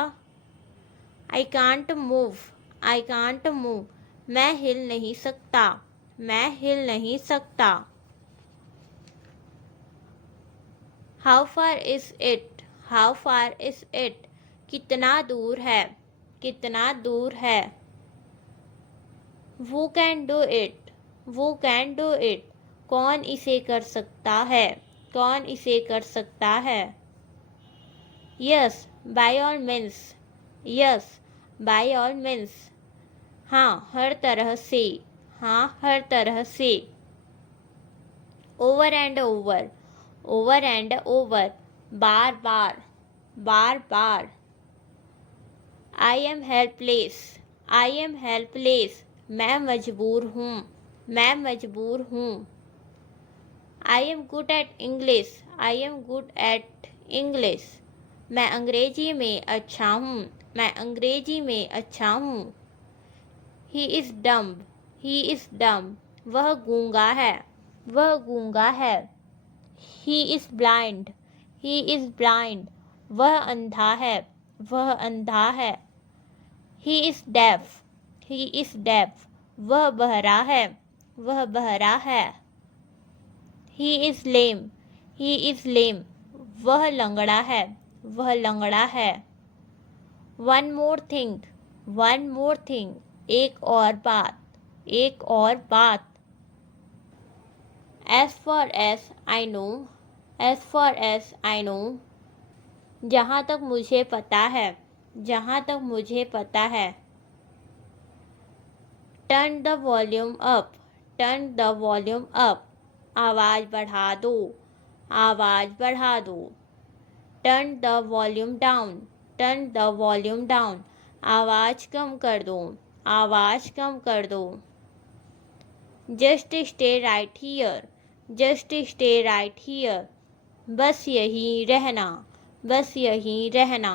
I can't move, I can't move, मैं हिल नहीं सकता, मैं हिल नहीं सकता। How far is it, how far is it, कितना दूर है, कितना दूर है। वो कैन डू इट, वो कैन डू इट, कौन इसे कर सकता है, कौन इसे कर सकता है। Yes by all means, yes by all means, हाँ हर तरह से, हाँ हर तरह से। Over and over, over and over, बार बार, बार बार। I am helpless, I am helpless, मैं मजबूर हूँ, मैं मजबूर हूँ। I am good at English, I am good at English, मैं अंग्रेजी में अच्छा हूँ, मैं अंग्रेजी में अच्छा हूँ। He is dumb, he is dumb, वह गूंगा है, वह गूंगा है। He is blind, he is blind, वह अंधा है, वह अंधा है। He is deaf, he is deaf, वह बहरा है, वह बहरा है। He is lame, he is लेम, वह लंगड़ा है, वह लंगड़ा है। One more thing, one more thing, एक और बात, एक और बात। As far as I know, as far as I know, जहाँ तक मुझे पता है, जहाँ तक मुझे पता है। Turn the volume up, turn the volume up, आवाज़ बढ़ा दो, आवाज़ बढ़ा दो। Turn the volume down, turn the volume down, आवाज़ कम कर दो, आवाज़ कम कर दो। Just stay right here, just stay right here, बस यहीं रहना, बस यहीं रहना।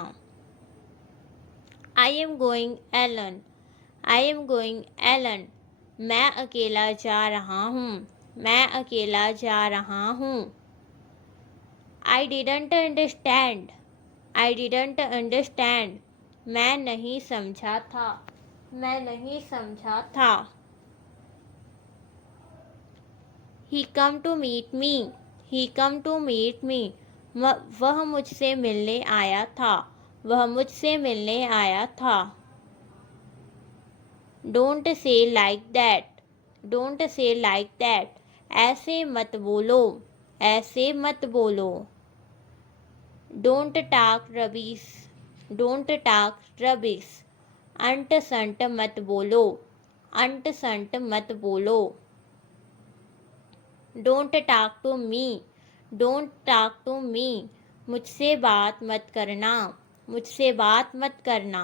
I am going alone, I am going alone, मैं अकेला जा रहा हूँ, मैं अकेला जा रहा हूँ। I didn't understand, I didn't understand, मैं नहीं समझा था, मैं नहीं समझा था। He come to meet me, he come to meet me, वह मुझसे मिलने आया था, वह मुझसे मिलने आया था। Don't say like that, don't say like that, ऐसे मत बोलो, ऐसे मत बोलो। Don't talk rubbish, don't talk rubbish, अंट संट मत बोलो, अंट संट मत बोलो। Don't talk to me, don't talk to me, मुझसे बात मत करना, मुझसे बात मत करना।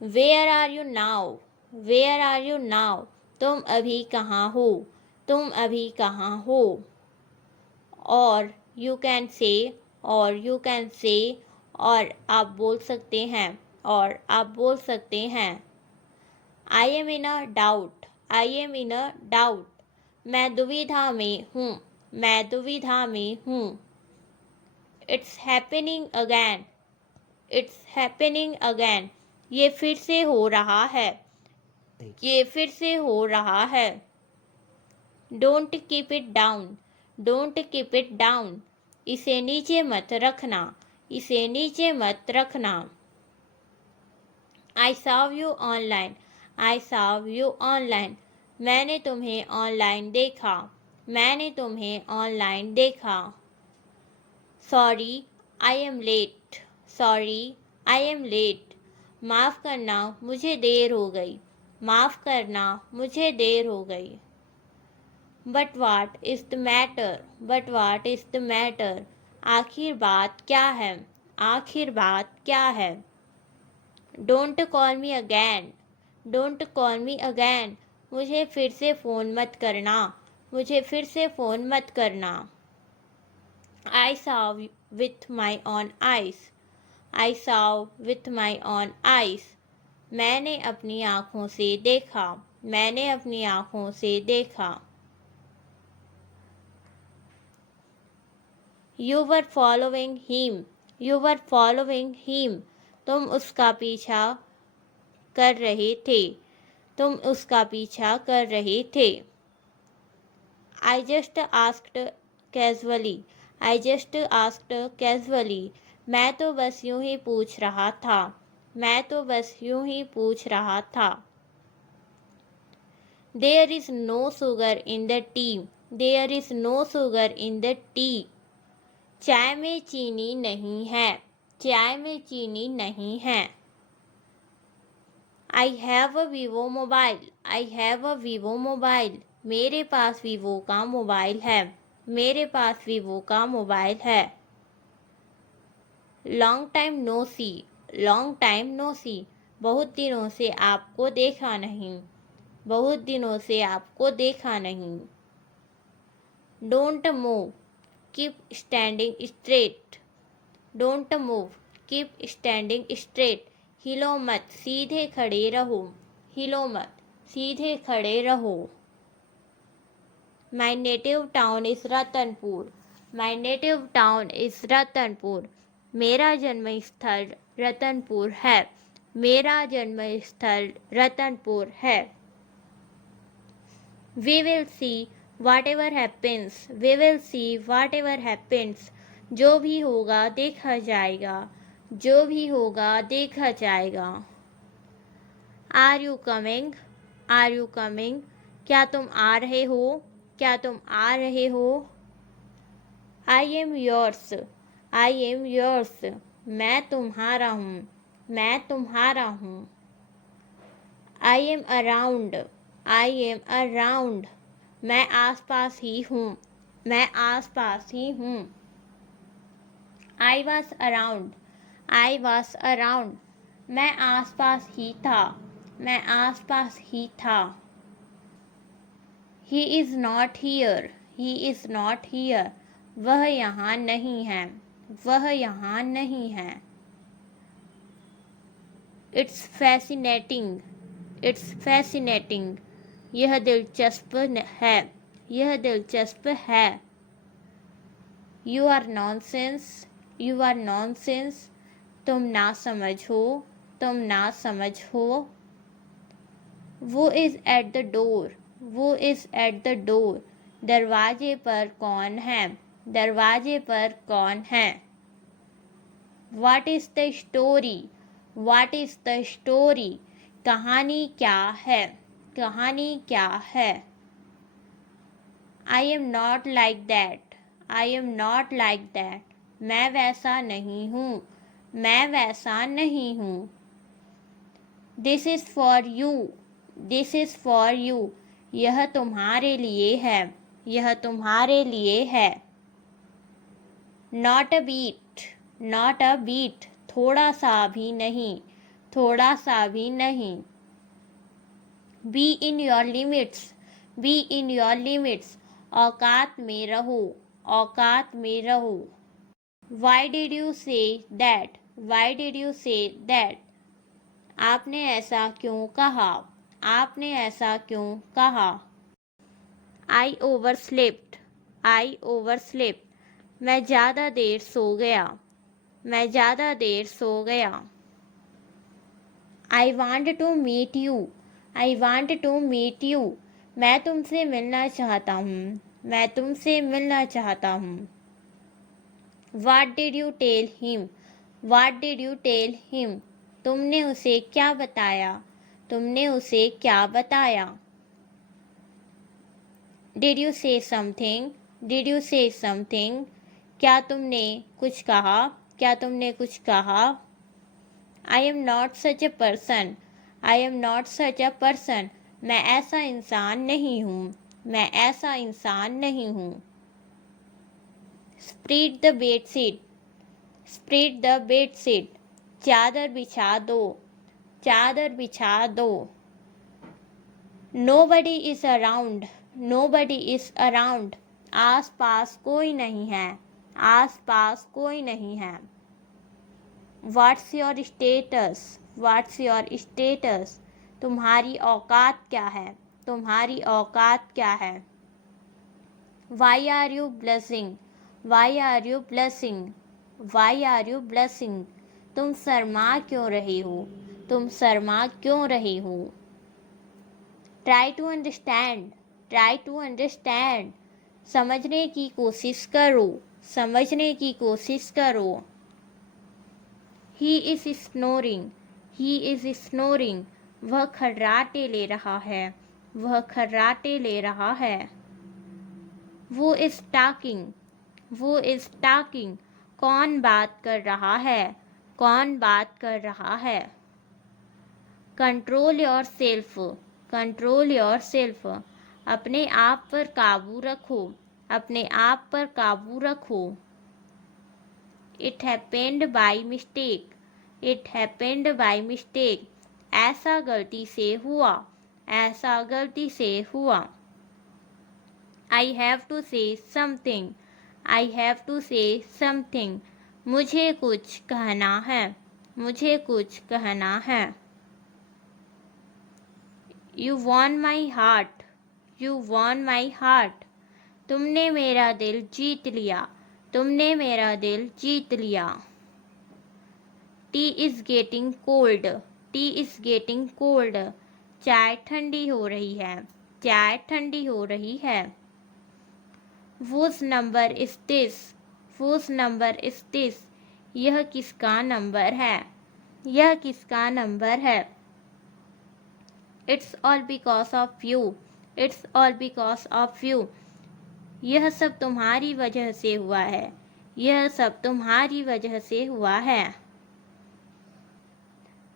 Where are you now, where are you now, तुम अभी कहाँ हो, तुम अभी कहाँ हो। और यू कैन से, और यू कैन से, और आप बोल सकते हैं, और आप बोल सकते हैं। I am in a doubt, I am in a doubt, मैं दुविधा में हूँ, मैं दुविधा में हूँ। It's happening again, it's happening again, ये फिर से हो रहा है, ये फिर से हो रहा है। Don't keep it down, don't keep it down, इसे नीचे मत रखना, इसे नीचे मत रखना। I saw you online. I saw you online. मैंने तुम्हें ऑनलाइन देखा. मैंने तुम्हें ऑनलाइन देखा. Sorry, I am late. Sorry, I am late. माफ़ करना, मुझे देर हो गई. माफ़ करना, मुझे देर हो गई. But what is the matter? But what is the matter? आखिर बात क्या है? आखिर बात क्या है? Don't call me again. Don't call me again. मुझे फिर से फ़ोन मत करना. मुझे फिर से फ़ोन मत करना. I saw with my own eyes. I saw with my own eyes. मैंने अपनी आँखों से देखा. मैंने अपनी आँखों से देखा. You were following him. You were following him. तुम उसका पीछा कर रहे थे. तुम उसका पीछा कर रहे थे. I just asked casually. I just asked casually. मैं तो बस यूं ही पूछ रहा था. मैं तो बस यूं ही पूछ रहा था. There is no sugar in the tea. There is no sugar in the tea. चाय में चीनी नहीं है. चाय में चीनी नहीं है. I have a Vivo mobile. I have a Vivo mobile. मेरे पास वीवो का मोबाइल है. मेरे पास वीवो का मोबाइल है. Long time no see. Long time no see. बहुत दिनों से आपको देखा नहीं. बहुत दिनों से आपको देखा नहीं. Don't move. Keep standing straight. Don't move. Keep standing straight. हिलो मत, सीधे खड़े रहो. हिलो मत, सीधे खड़े रहो. My native town is Ratanpur. My native town is Ratanpur. मेरा जन्मस्थल रतनपुर है. मेरा जन्मस्थल रतनपुर है. We will see whatever happens. We will see whatever happens. जो भी होगा देखा जाएगा. जो भी होगा देखा जाएगा. Are you coming? Are you coming? क्या तुम आ रहे हो? क्या तुम आ रहे हो? I am yours. I am yours. मैं तुम्हारा हूँ. मैं तुम्हारा हूँ. I am around. I am around. मैं आसपास ही हूँ. मैं आसपास ही हूँ. I was around. I was around. मैं आसपास ही था. मैं आसपास ही था. He is not here. He is not here. वह यहाँ नहीं है. वह यहाँ नहीं है. It's fascinating. It's fascinating. यह दिलचस्प है. यह दिलचस्प है. You are nonsense. You are nonsense. तुम ना समझ हो. तुम ना समझ हो. वो is at the door. वो is at the door. दरवाजे पर कौन है. दरवाजे पर कौन है. What is the story? What is the story? कहानी क्या है. कहानी क्या है. I am not like that. I am not like that. मैं वैसा नहीं हूँ. मैं वैसा नहीं हूँ. This is for you. This is for you. यह तुम्हारे लिए है. यह तुम्हारे लिए है. Not a bit. Not a bit. थोड़ा सा भी नहीं. थोड़ा सा भी नहीं. Be in your limits. Be in your limits. औकात में रहो. औकात में रहो. Why did you say that? Why did you say that? आपने ऐसा क्यों कहा. आपने ऐसा क्यों कहा. I overslept. I overslept. मैं ज़्यादा देर सो गया. मैं ज़्यादा देर सो गया. I want to meet you. I want to meet you. मैं तुमसे मिलना चाहता हूँ. मैं तुमसे मिलना चाहता हूँ. What did you tell him? What did you tell him? तुमने उसे क्या बताया? तुमने उसे क्या बताया? डिड यू से समथिंग? डिड यू से समथिंग? क्या तुमने कुछ कहा? क्या तुमने कुछ कहा? आई am not such a person. I am not such a person. मैं ऐसा इंसान नहीं हूँ। मैं ऐसा इंसान नहीं हूँ। Spread the bedsheet. Spread the bedsheet. चादर बिछा दो। चादर बिछा दो। Nobody is around. Nobody is around. आस पास कोई नहीं है। आस पास कोई नहीं है। What's your status? What's your status? तुम्हारी औकात क्या है? तुम्हारी औकात क्या है? Why are you blushing? Why are you blushing? Why are you blushing? तुम शर्मा क्यों रही हो? तुम शर्मा क्यों रही हो? Try to understand. Try to understand. समझने की कोशिश करो। समझने की कोशिश करो। He is snoring. He is snoring. वह खर्राटे ले रहा है। वह खर्राटे ले रहा है। वो इज टॉकिंग। वो इज टॉकिंग। कौन बात कर रहा है? कौन बात कर रहा है? Control your self. Control your self. अपने आप पर काबू रखो। अपने आप पर काबू रखो। It happened by mistake. It happened by mistake. ऐसा गलती से हुआ। ऐसा गलती से हुआ। I have to say something. I have to say something. मुझे कुछ कहना है। मुझे कुछ कहना है। You won my heart. You won my heart. तुमने मेरा दिल जीत लिया। तुमने मेरा दिल जीत लिया। T is getting cold. T is getting cold. चाय ठंडी हो रही है। चाय ठंडी हो रही है। Whose number is this? Whose number is this? यह किसका नंबर है? यह किसका नंबर है? It's all because of you. It's all because of you. यह सब तुम्हारी वजह से हुआ है। यह सब तुम्हारी वजह से हुआ है।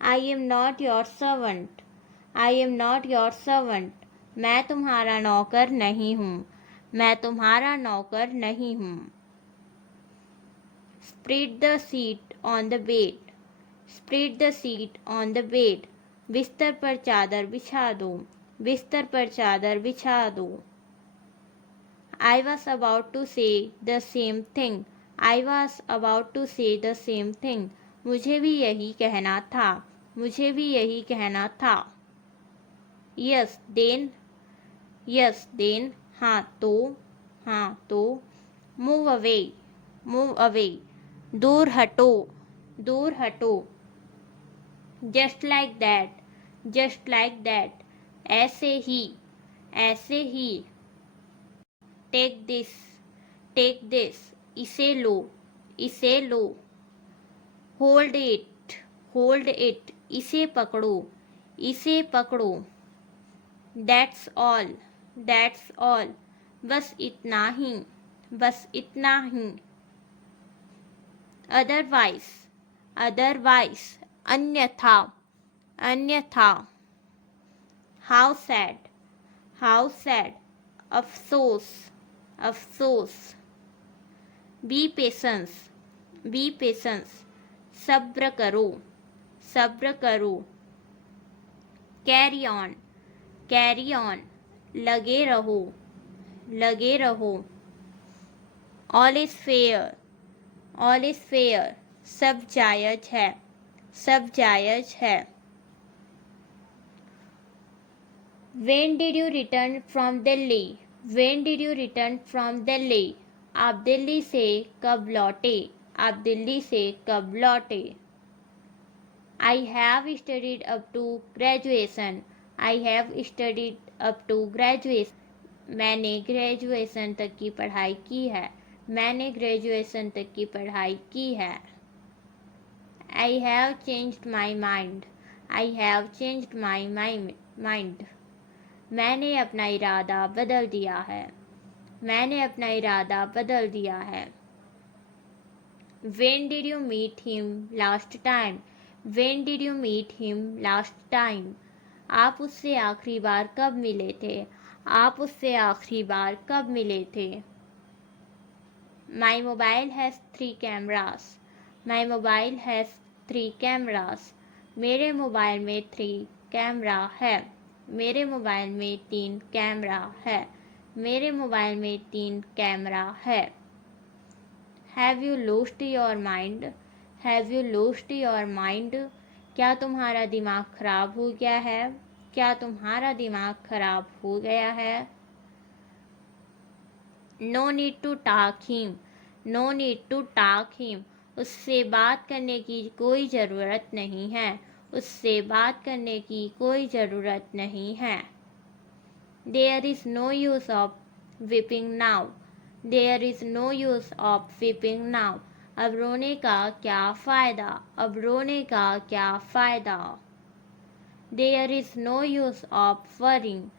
I am not your servant. I am not your servant. मैं तुम्हारा नौकर नहीं हूँ। मैं तुम्हारा नौकर नहीं हूँ। Spread the sheet on the bed. Spread the sheet on the bed. बिस्तर पर चादर बिछा दो। बिस्तर पर चादर बिछा दो। I was about to say the same thing. I was about to say the same thing. मुझे भी यही कहना था। मुझे भी यही कहना था। Yes, then. Yes, then. हाँ तो। हाँ तो। Move away. Move away. दूर हटो। दूर हटो। Just like that. Just like that. ऐसे ही। ऐसे ही। Take this. Take this. इसे लो। इसे लो। Hold it. Hold it. इसे पकड़ो। इसे पकड़ो। That's all. That's all. बस इतना ही। बस इतना ही। Otherwise. Otherwise. अन्यथा। अन्यथा। How sad. How sad. अफसोस। अफसोस। Be patience. Be patience. सब्र करो। सब्र करो। Carry on. Carry on. लगे रहो। लगे रहो। All is fair. All is fair. सब जायज है। सब जायज है। When did you return from Delhi? When did you return from Delhi? आप दिल्ली से कब लौटे? आप दिल्ली से कब लौटे? I have studied up to graduation. I have studied up to graduation. मैंने ग्रेजुएशन तक की पढ़ाई की है। मैंने ग्रेजुएशन तक की पढ़ाई की है। I have changed my mind. I have changed my mind. मैंने अपना इरादा बदल दिया है. मैंने अपना इरादा बदल दिया है. When did you meet him last time? When did you meet him last time? आप उससे आखिरी बार कब मिले थे? आप उससे आखिरी बार कब मिले थे? My mobile has 3 cameras. My mobile has 3 cameras. मेरे मोबाइल में 3 कैमरा है. मेरे मोबाइल में 3 कैमरा है. मेरे मोबाइल में 3 कैमरा है. Have you lost your mind? Have you lost your mind? क्या तुम्हारा दिमाग खराब हो गया है? क्या तुम्हारा दिमाग खराब हो गया है? No need to talk him. No need to talk him. उससे बात करने की कोई ज़रूरत नहीं है. उससे बात करने की कोई ज़रूरत नहीं है. There is no use of weeping now. There is no use of weeping now. अब रोने का क्या फ़ायदा? अब रोने का क्या फ़ायदा? There is no use of worrying.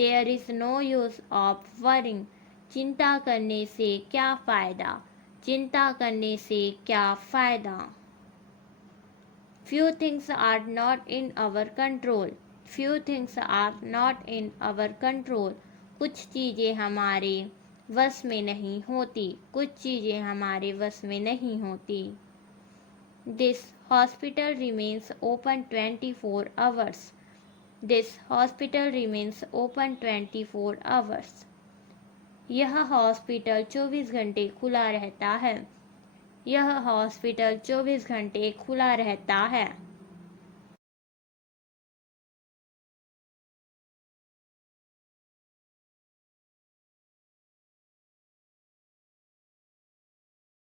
There is no use of worrying. चिंता करने से क्या फ़ायदा? चिंता करने से क्या फ़ायदा? Few things are not in our control. Few things are not in our control. कुछ चीज़ें हमारे वश में नहीं होती. कुछ चीज़ें हमारे वश में नहीं होती. This hospital remains open 24 hours. This hospital remains open 24 hours. यह हॉस्पिटल 24 घंटे खुला रहता है. यह हॉस्पिटल 24 घंटे खुला रहता है.